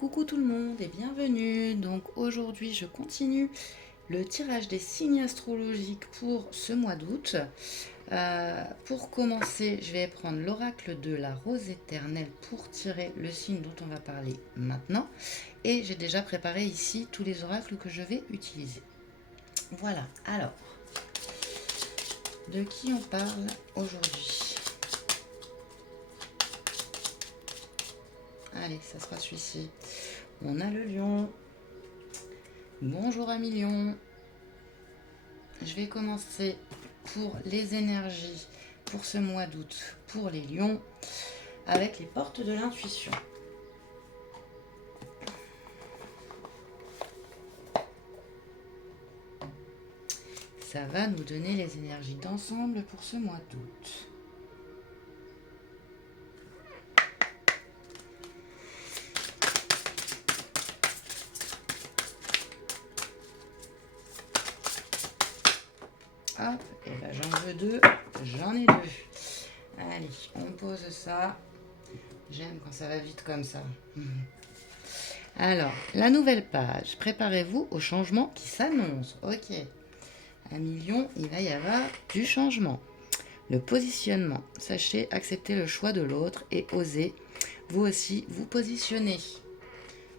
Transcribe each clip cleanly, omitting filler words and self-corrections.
Coucou tout le monde et bienvenue. Donc aujourd'hui je continue le tirage des signes astrologiques pour ce mois d'août. Pour commencer, je vais prendre l'oracle de la rose éternelle pour tirer le signe dont on va parler maintenant. Et j'ai déjà préparé ici tous les oracles que je vais utiliser. Voilà, alors, de qui on parle aujourd'hui? Allez, ça sera celui-ci. On a le lion. Bonjour ami lion. Je vais commencer pour les énergies pour ce mois d'août pour les lions avec les portes de l'intuition. Ça va nous donner les énergies d'ensemble pour ce mois d'août. Hop, et ben j'en veux deux, j'en ai deux. Allez, on pose ça. J'aime quand ça va vite comme ça. Alors, la nouvelle page. Préparez-vous au changement qui s'annonce. Ok. À million, il va y avoir du changement. Le positionnement. Sachez accepter le choix de l'autre et oser vous aussi vous positionner.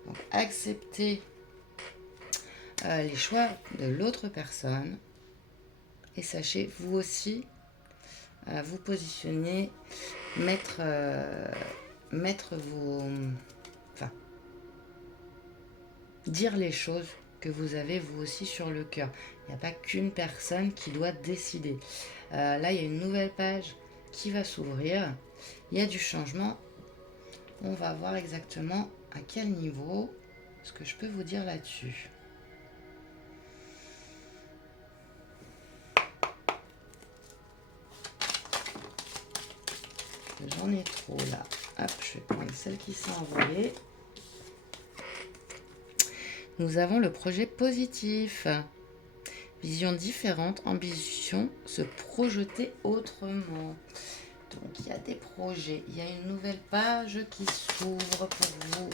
Donc, acceptez les choix de l'autre personne et sachez vous aussi vous positionner, mettre vos... Enfin, dire les choses que vous avez vous aussi sur le cœur. Il n'y a pas qu'une personne qui doit décider. Là, il y a une nouvelle page qui va s'ouvrir. Il y a du changement. On va voir exactement à quel niveau, ce que je peux vous dire là-dessus. J'en ai trop là. Hop, je vais prendre celle qui s'est envolée. Nous avons le projet positif. Vision différente, ambition, se projeter autrement. Donc il y a des projets, il y a une nouvelle page qui s'ouvre pour vous.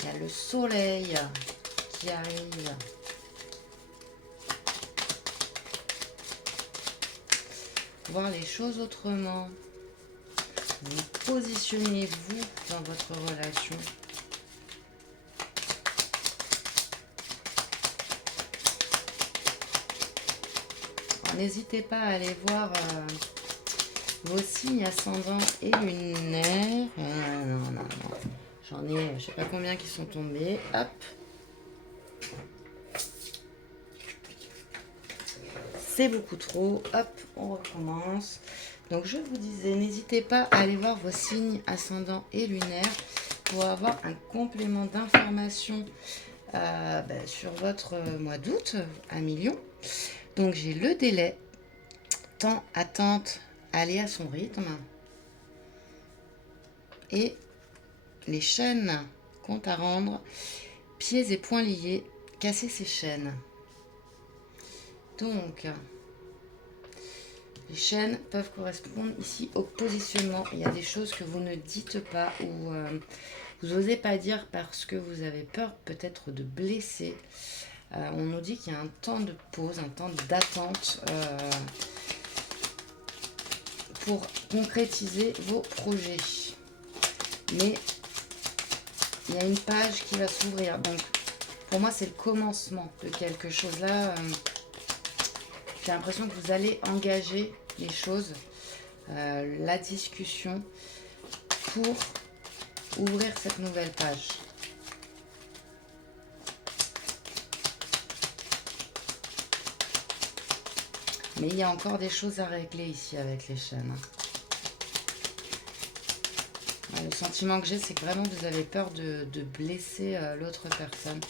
Il y a le soleil qui arrive. Voir les choses autrement. Vous positionnez-vous dans votre relation. N'hésitez pas à aller voir vos signes ascendants et lunaires. Non. J'en ai, je sais pas combien qui sont tombés. Hop. C'est beaucoup trop. Hop, on recommence. Donc je vous disais, n'hésitez pas à aller voir vos signes ascendants et lunaires pour avoir un complément d'information sur votre mois d'août à million. Donc j'ai le délai, temps, attente, aller à son rythme. Et les chaînes comptent à rendre, pieds et poings liés, casser ces chaînes. Donc, les chaînes peuvent correspondre ici au positionnement. Il y a des choses que vous ne dites pas ou vous n'osez pas dire parce que vous avez peur peut-être de blesser. On nous dit qu'il y a un temps de pause, un temps d'attente pour concrétiser vos projets. Mais il y a une page qui va s'ouvrir. Donc, pour moi, c'est le commencement de quelque chose. Là, j'ai l'impression que vous allez engager les choses, la discussion, pour ouvrir cette nouvelle page. Mais il y a encore des choses à régler ici avec les chaînes. Le sentiment que j'ai, c'est que vraiment vous avez peur de blesser l'autre personne.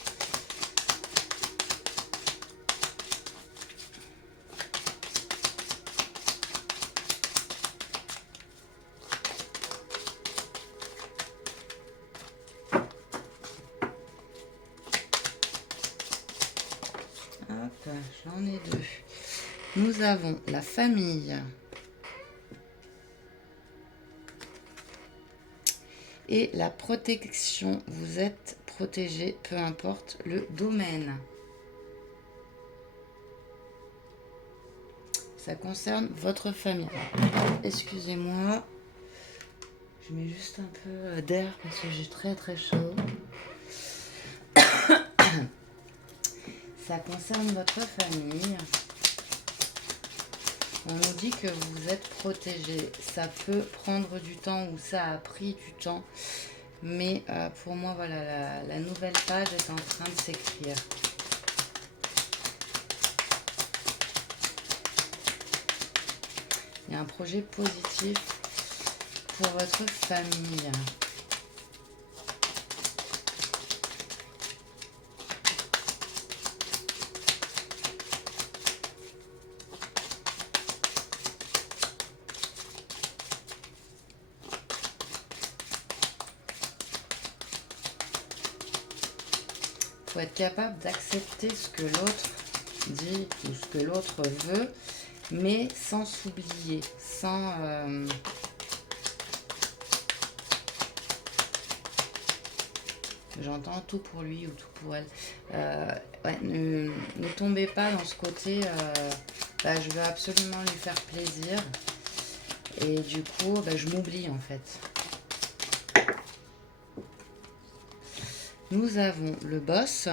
Hop, j'en ai deux. Nous avons la famille Et la protection, vous êtes protégé, peu importe le domaine. Ça concerne votre famille. Excusez-moi. Je mets juste un peu d'air parce que j'ai très très chaud. Ça concerne votre famille. On nous dit que vous êtes protégé. Ça peut prendre du temps ou ça a pris du temps. Mais pour moi, voilà, la nouvelle page est en train de s'écrire. Il y a un projet positif pour votre famille. Il faut être capable d'accepter ce que l'autre dit ou ce que l'autre veut, mais sans s'oublier, sans... J'entends tout pour lui ou tout pour elle. Ouais, ne tombez pas dans ce côté, je veux absolument lui faire plaisir. Et du coup, je m'oublie en fait. Nous avons le boss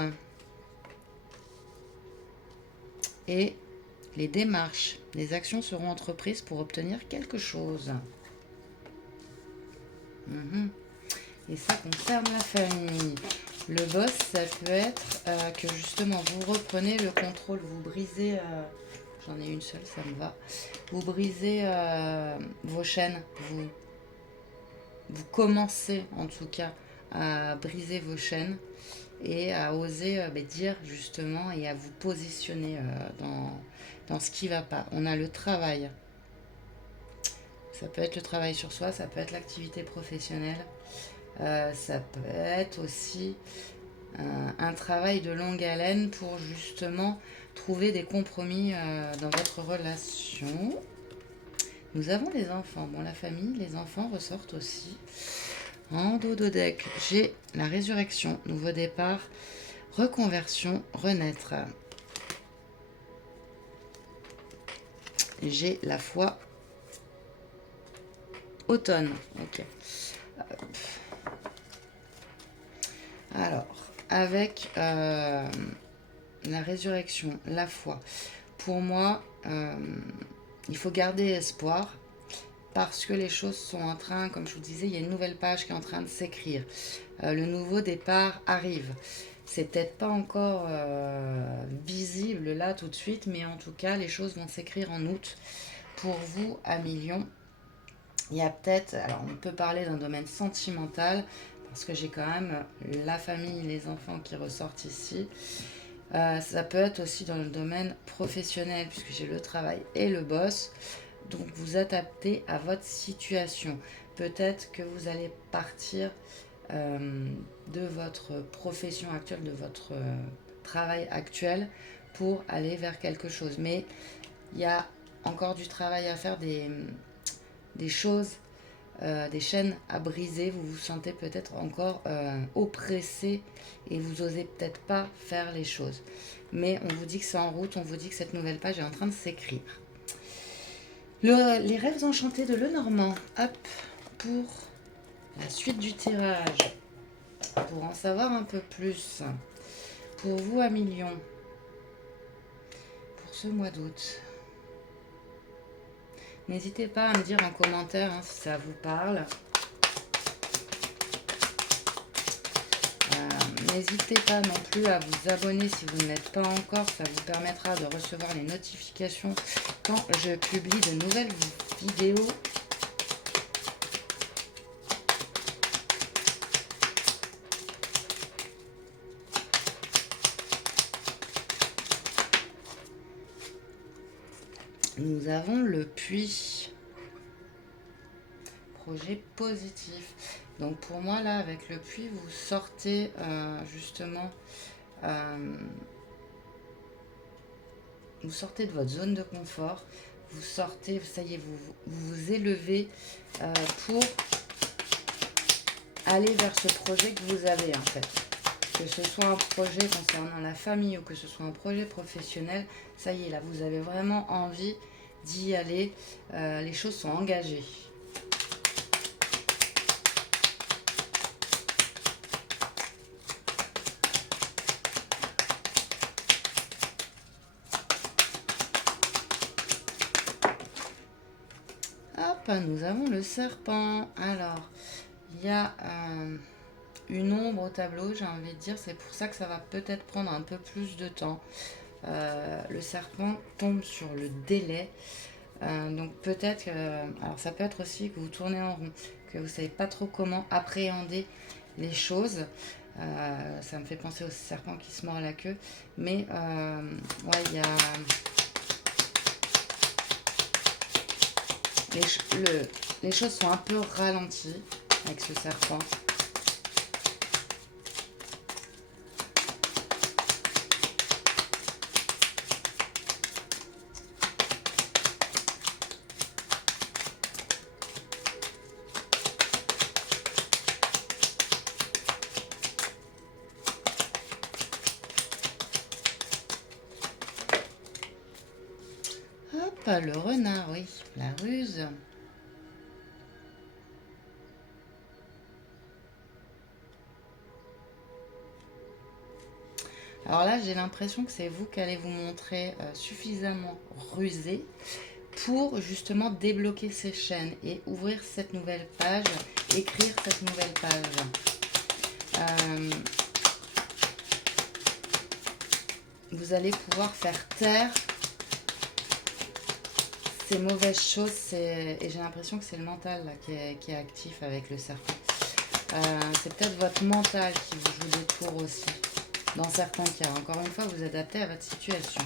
et les démarches. Les actions seront entreprises pour obtenir quelque chose. Et ça concerne la famille. Le boss, ça peut être que justement vous reprenez le contrôle, vous brisez, j'en ai une seule, ça me va, vous brisez vos chaînes, vous commencez en tout cas à briser vos chaînes et à oser dire justement et à vous positionner dans ce qui ne va pas. On a le travail. Ça peut être le travail sur soi, ça peut être l'activité professionnelle. Ça peut être aussi un travail de longue haleine pour justement trouver des compromis dans votre relation. Nous avons les enfants. Bon, la famille, les enfants ressortent aussi. En dos de deck, j'ai la résurrection, nouveau départ, reconversion, renaître. J'ai la foi, automne. Ok. Alors, avec la résurrection, la foi, pour moi, il faut garder espoir parce que les choses sont en train, comme je vous disais, il y a une nouvelle page qui est en train de s'écrire. Le nouveau départ arrive. C'est peut-être pas encore visible là tout de suite, mais en tout cas, les choses vont s'écrire en août. Pour vous, à Million, il y a peut-être, alors on peut parler d'un domaine sentimental, parce que j'ai quand même la famille, les enfants qui ressortent ici. Ça peut être aussi dans le domaine professionnel, puisque j'ai le travail et le boss. Donc vous adaptez à votre situation. Peut-être que vous allez partir de votre profession actuelle, de votre travail actuel, pour aller vers quelque chose. Mais il y a encore du travail à faire, des choses, des chaînes à briser. Vous vous sentez peut-être encore oppressé et vous osez peut-être pas faire les choses. Mais on vous dit que c'est en route, on vous dit que cette nouvelle page est en train de s'écrire. Les rêves enchantés de Lenormand. Hop, pour la suite du tirage. Pour en savoir un peu plus. Pour vous, à Million. Pour ce mois d'août. N'hésitez pas à me dire en commentaire si ça vous parle. N'hésitez pas non plus à vous abonner si vous ne l'êtes pas encore. Ça vous permettra de recevoir les notifications quand je publie de nouvelles vidéos. Nous avons le puits. Projet positif. Donc pour moi là avec le puits vous sortez justement vous sortez de votre zone de confort, vous sortez, ça y est, vous vous élevez pour aller vers ce projet que vous avez en fait. Que ce soit un projet concernant la famille ou que ce soit un projet professionnel, ça y est, là, vous avez vraiment envie d'y aller. Les choses sont engagées. Hop, nous avons le serpent. Alors, il y a une ombre au tableau, j'ai envie de dire. C'est pour ça que ça va peut-être prendre un peu plus de temps. Le serpent tombe sur le délai. Donc peut-être alors ça peut être aussi que vous tournez en rond, que vous ne savez pas trop comment appréhender les choses. Ça me fait penser au serpent qui se mord la queue. Mais ouais, il y a... Les choses sont un peu ralenties avec ce serpent. Hop, le renard, oui, la ruse. Alors là, j'ai l'impression que c'est vous qui allez vous montrer suffisamment rusé pour justement débloquer ces chaînes et ouvrir cette nouvelle page, écrire cette nouvelle page. Vous allez pouvoir faire taire ces mauvaises choses, et j'ai l'impression que c'est le mental là, qui est actif avec le serpent. C'est peut-être votre mental qui vous joue des tours aussi. Dans certains cas, encore une fois, vous adaptez à votre situation.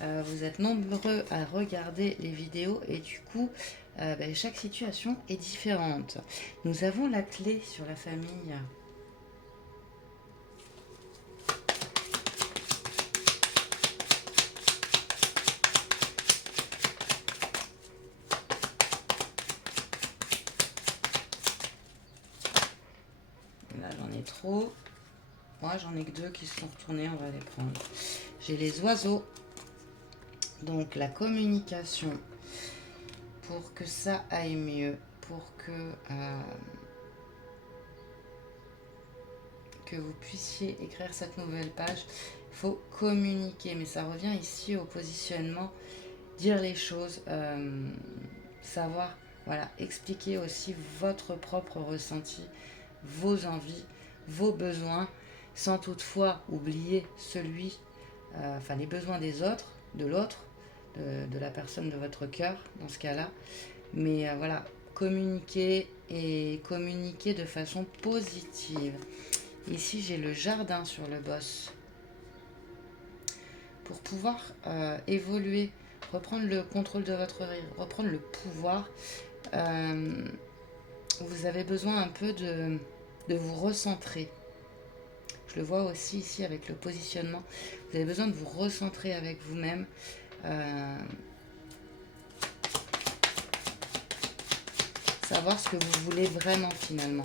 Vous êtes nombreux à regarder les vidéos et du coup, chaque situation est différente. Nous avons la clé sur la famille. Là, j'en ai trop. Moi, j'en ai que 2 qui se sont retournés, on va les prendre. J'ai les oiseaux. Donc, la communication. Pour que ça aille mieux. Pour que vous puissiez écrire cette nouvelle page. Il faut communiquer. Mais ça revient ici au positionnement. Dire les choses. Savoir, voilà, expliquer aussi votre propre ressenti. Vos envies, vos besoins, sans toutefois oublier les besoins des autres, de l'autre, de la personne de votre cœur, dans ce cas-là. Mais voilà, communiquer et communiquer de façon positive. Ici, j'ai le jardin sur le boss. Pour pouvoir évoluer, reprendre le contrôle de votre vie, reprendre le pouvoir, vous avez besoin un peu de vous recentrer. Je le vois aussi ici avec le positionnement. Vous avez besoin de vous recentrer avec vous-même. Savoir ce que vous voulez vraiment finalement.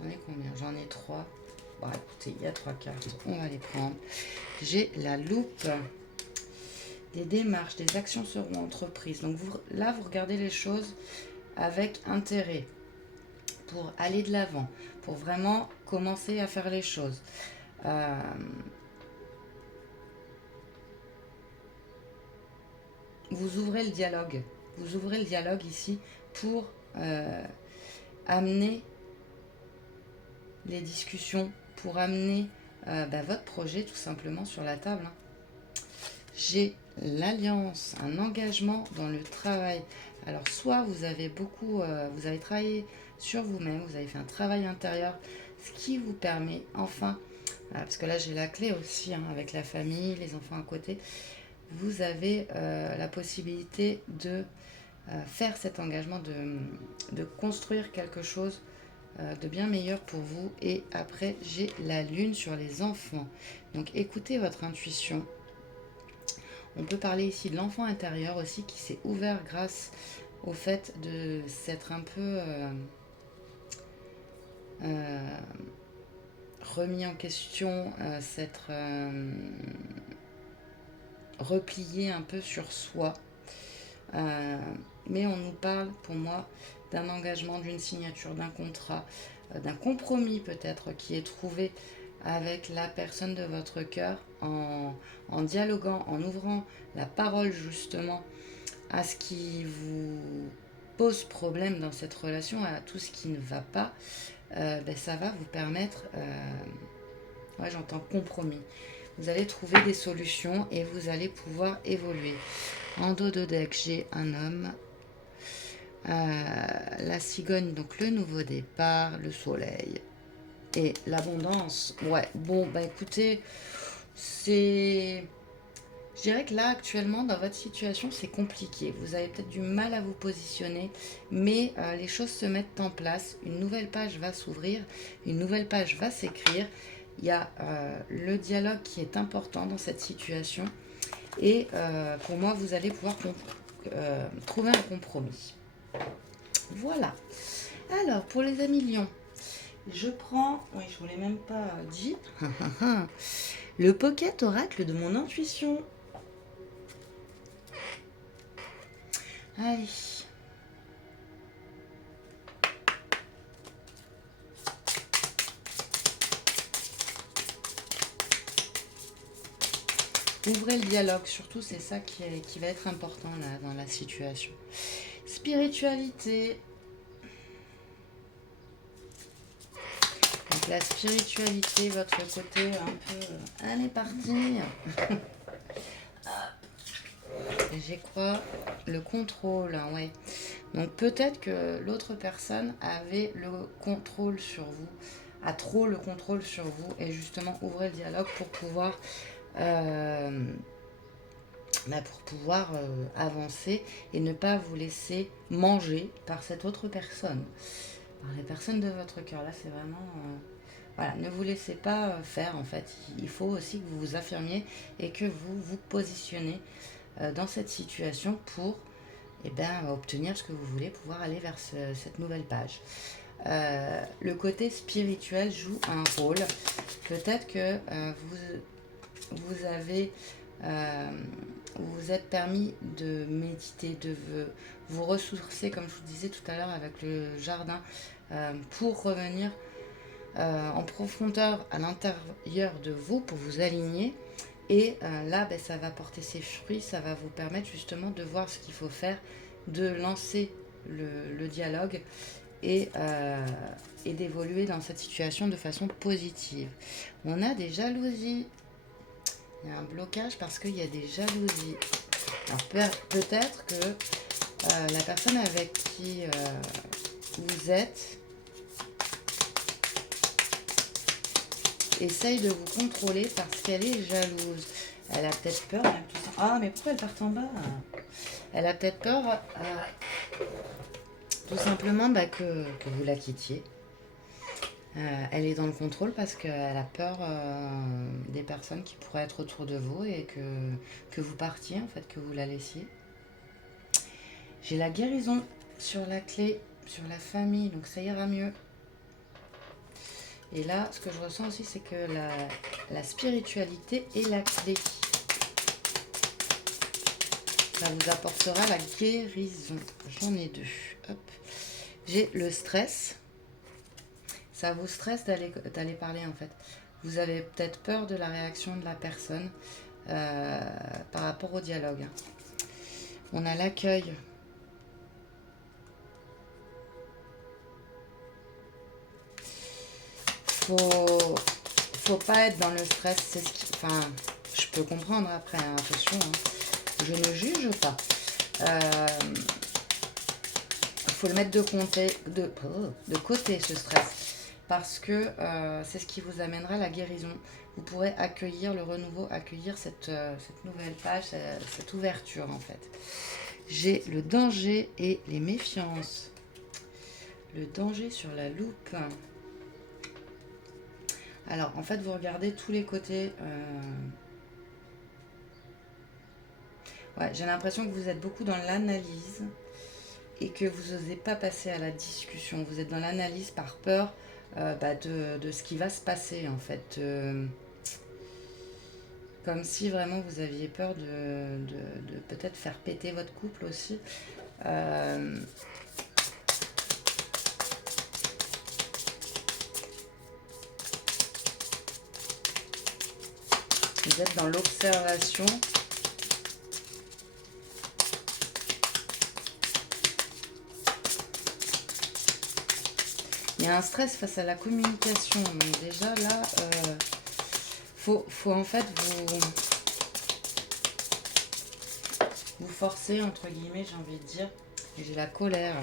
J'en ai combien? J'en ai 3. Bon, écoutez, il y a 3 cartes. On va les prendre. J'ai la loupe. Des démarches, des actions seront entreprises. Donc là, vous regardez les choses avec intérêt. Pour aller de l'avant, pour vraiment commencer à faire les choses. Vous ouvrez le dialogue. Vous ouvrez le dialogue ici pour amener les discussions, pour amener votre projet tout simplement sur la table. J'ai l'alliance, un engagement dans le travail. Alors soit vous avez vous avez travaillé sur vous-même, vous avez fait un travail intérieur, ce qui vous permet enfin, parce que là j'ai la clé aussi avec la famille, les enfants à côté, vous avez la possibilité de faire cet engagement, de construire quelque chose de bien meilleur pour vous. Et après j'ai la lune sur les enfants. Donc écoutez votre intuition. On peut parler ici de l'enfant intérieur aussi qui s'est ouvert grâce au fait de s'être un peu remis en question, s'être replié un peu sur soi. Mais on nous parle, pour moi, d'un engagement, d'une signature, d'un contrat, d'un compromis peut-être qui est trouvé avec la personne de votre cœur en dialoguant, en ouvrant la parole justement à ce qui vous pose problème dans cette relation, à tout ce qui ne va pas. Ça va vous permettre, ouais, j'entends compromis. Vous allez trouver des solutions et vous allez pouvoir évoluer. En dos de deck, j'ai un homme. La cigogne, donc le nouveau départ, le soleil et l'abondance. Ouais, bon, bah écoutez, c'est... Je dirais que là, actuellement, dans votre situation, c'est compliqué. Vous avez peut-être du mal à vous positionner, mais les choses se mettent en place. Une nouvelle page va s'ouvrir, une nouvelle page va s'écrire. Il y a le dialogue qui est important dans cette situation. Et pour moi, vous allez pouvoir trouver un compromis. Voilà. Alors, pour les amis lions, je prends... Oui, je ne vous l'ai même pas dit. Le pocket oracle de mon intuition. Allez. Ouvrez le dialogue, surtout c'est ça qui va être important là, dans la situation. Spiritualité. Donc la spiritualité, votre côté un peu... Allez, parti. J'ai quoi? Le contrôle, ouais. Donc peut-être que l'autre personne avait le contrôle sur vous, a trop le contrôle sur vous, et justement ouvrez le dialogue pour pouvoir avancer et ne pas vous laisser manger par cette autre personne, par les personnes de votre cœur. Là, c'est vraiment... voilà, ne vous laissez pas faire, en fait. Il faut aussi que vous vous affirmiez et que vous vous positionnez dans cette situation pour obtenir ce que vous voulez, pouvoir aller vers cette nouvelle page. Le côté spirituel joue un rôle. Peut-être que vous avez... vous vous êtes permis de méditer, de vous ressourcer, comme je vous disais tout à l'heure avec le jardin, pour revenir en profondeur à l'intérieur de vous, pour vous aligner. Et là, ça va porter ses fruits, ça va vous permettre justement de voir ce qu'il faut faire, de lancer le dialogue et d'évoluer dans cette situation de façon positive. On a des jalousies. Il y a un blocage parce qu'il y a des jalousies. Alors peut-être que la personne avec qui vous êtes essaye de vous contrôler parce qu'elle est jalouse. Elle a peut-être peur. Ah, mais pourquoi elle part en bas? Elle a peut-être peur tout simplement que vous la quittiez. Elle est dans le contrôle parce qu'elle a peur des personnes qui pourraient être autour de vous et que vous partiez, en fait, que vous la laissiez. J'ai la guérison sur la clé, sur la famille, donc ça ira mieux. Et là, ce que je ressens aussi, c'est que la spiritualité est la clé. Ça vous apportera la guérison. J'en ai deux. Hop. J'ai le stress. Ça vous stresse d'aller parler, en fait. Vous avez peut-être peur de la réaction de la personne par rapport au dialogue. On a l'accueil. Faut pas être dans le stress. C'est ce qui... Enfin, je peux comprendre après, hein, attention. Hein. Je ne juge pas. Faut le mettre de côté, ce stress. Parce que c'est ce qui vous amènera la guérison. Vous pourrez accueillir le renouveau, accueillir cette nouvelle page, cette ouverture en fait. J'ai le danger et les méfiances. Le danger sur la loupe. Alors en fait vous regardez tous les côtés. Ouais, j'ai l'impression que vous êtes beaucoup dans l'analyse et que vous n'osez pas passer à la discussion. Vous êtes dans l'analyse par peur de ce qui va se passer en fait. Comme si vraiment vous aviez peur de peut-être faire péter votre couple aussi. Euh, vous êtes dans l'observation. Il y a un stress face à la communication. Donc déjà là, faut en fait vous forcer, entre guillemets, j'ai envie de dire. Et j'ai la colère.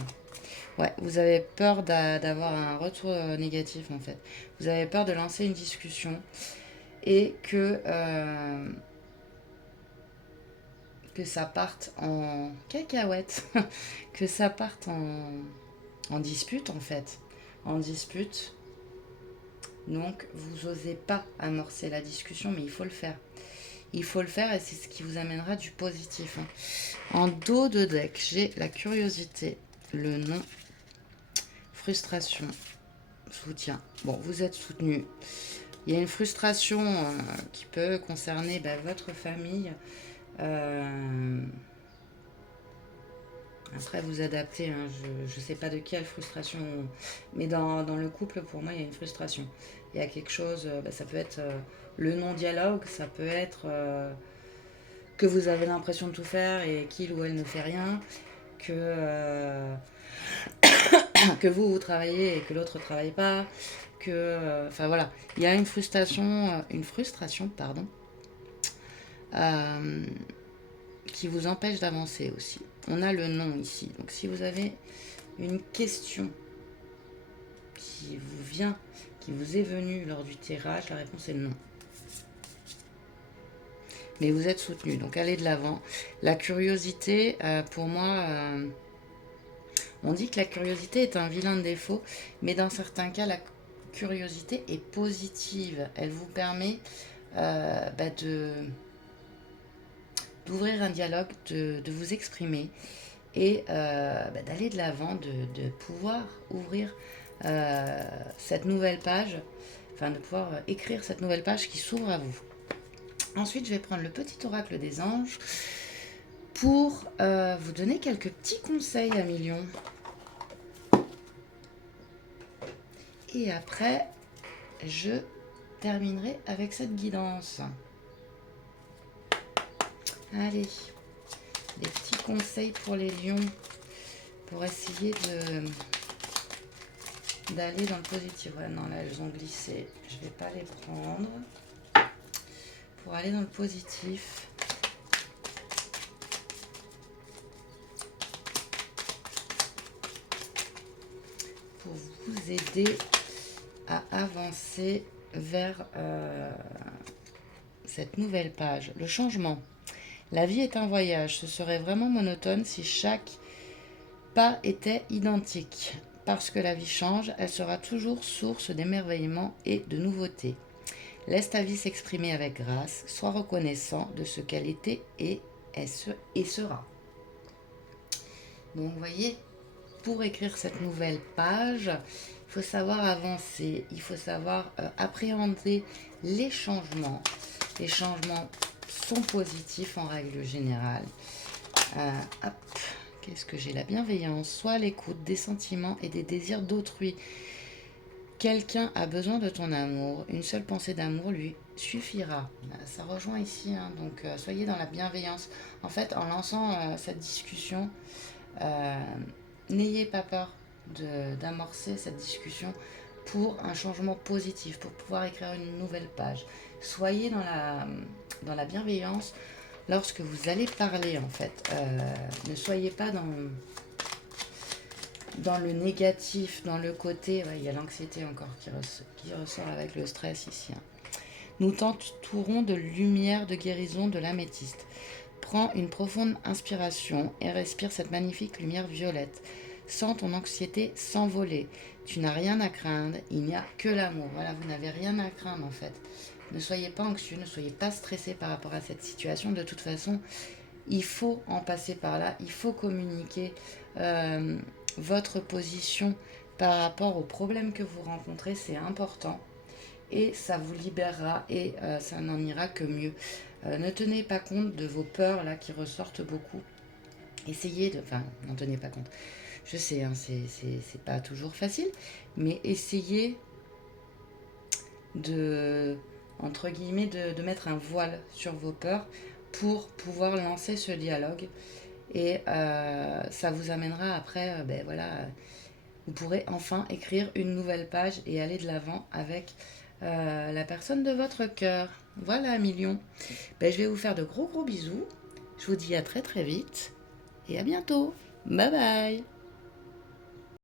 Ouais, vous avez peur d'avoir un retour négatif en fait. Vous avez peur de lancer une discussion et que ça parte en cacahuète, que ça parte en dispute en fait. En dispute. Donc vous n'osez pas amorcer la discussion, mais il faut le faire. Il faut le faire et c'est ce qui vous amènera du positif. En dos de deck, j'ai la curiosité, le non, frustration, soutien. Bon, vous êtes soutenu. Il y a une frustration qui peut concerner votre famille. Après, vous adaptez. Hein, je ne sais pas de quelle frustration. Mais dans le couple, pour moi, il y a une frustration. Il y a quelque chose. Ça peut être le non-dialogue. Ça peut être que vous avez l'impression de tout faire et qu'il ou elle ne fait rien. Que vous travaillez et que l'autre ne travaille pas. Enfin voilà. Il y a une frustration pardon, qui vous empêche d'avancer aussi. On a le non ici. Donc si vous avez une question qui vous vient, qui vous est venue lors du tirage, la réponse est non. Mais vous êtes soutenu, donc allez de l'avant. La curiosité, pour moi, on dit que la curiosité est un vilain défaut, mais dans certains cas, la curiosité est positive. Elle vous permet d'ouvrir un dialogue, de vous exprimer et d'aller de l'avant, de pouvoir ouvrir cette nouvelle page, enfin de pouvoir écrire cette nouvelle page qui s'ouvre à vous. Ensuite, je vais prendre le petit oracle des anges pour vous donner quelques petits conseils à millions. Et après, je terminerai avec cette guidance. Allez, des petits conseils pour les lions pour essayer d'aller dans le positif. Ouais, non, là, elles ont glissé. Je ne vais pas les prendre. Pour aller dans le positif. Pour vous aider à avancer vers cette nouvelle page. Le changement. La vie est un voyage. Ce serait vraiment monotone si chaque pas était identique. Parce que la vie change, elle sera toujours source d'émerveillement et de nouveautés. Laisse ta vie s'exprimer avec grâce. Sois reconnaissant de ce qu'elle était et sera. Donc, vous voyez, pour écrire cette nouvelle page, il faut savoir avancer, il faut savoir appréhender les changements. Les changements sont positifs en règle générale. Qu'est-ce que j'ai? La bienveillance, soit l'écoute des sentiments et des désirs d'autrui. Quelqu'un a besoin de ton amour, une seule pensée d'amour lui suffira. Ça rejoint ici, hein, donc soyez dans la bienveillance. En fait, en lançant cette discussion, n'ayez pas peur d'amorcer cette discussion pour un changement positif, pour pouvoir écrire une nouvelle page. Soyez dans la bienveillance lorsque vous allez parler, en fait. Ne soyez pas dans le négatif, dans le côté... Ouais, il y a l'anxiété encore qui ressort avec le stress ici. Hein. Nous t'entourons de lumière, de guérison, de l'améthyste. Prends une profonde inspiration et respire cette magnifique lumière violette. Sens ton anxiété s'envoler. Tu n'as rien à craindre, il n'y a que l'amour. Voilà, vous n'avez rien à craindre en fait. Ne soyez pas anxieux, ne soyez pas stressé par rapport à cette situation. De toute façon, il faut en passer par là, il faut communiquer votre position par rapport aux problèmes que vous rencontrez, c'est important. Et ça vous libérera et ça n'en ira que mieux. Ne tenez pas compte de vos peurs là qui ressortent beaucoup. Essayez de... Enfin, n'en tenez pas compte. Je sais, hein, c'est pas toujours facile, mais essayez de, entre guillemets, de mettre un voile sur vos peurs pour pouvoir lancer ce dialogue. Et ça vous amènera après, ben voilà, vous pourrez enfin écrire une nouvelle page et aller de l'avant avec la personne de votre cœur. Voilà, million. Ben, je vais vous faire de gros bisous. Je vous dis à très vite et à bientôt. Bye bye.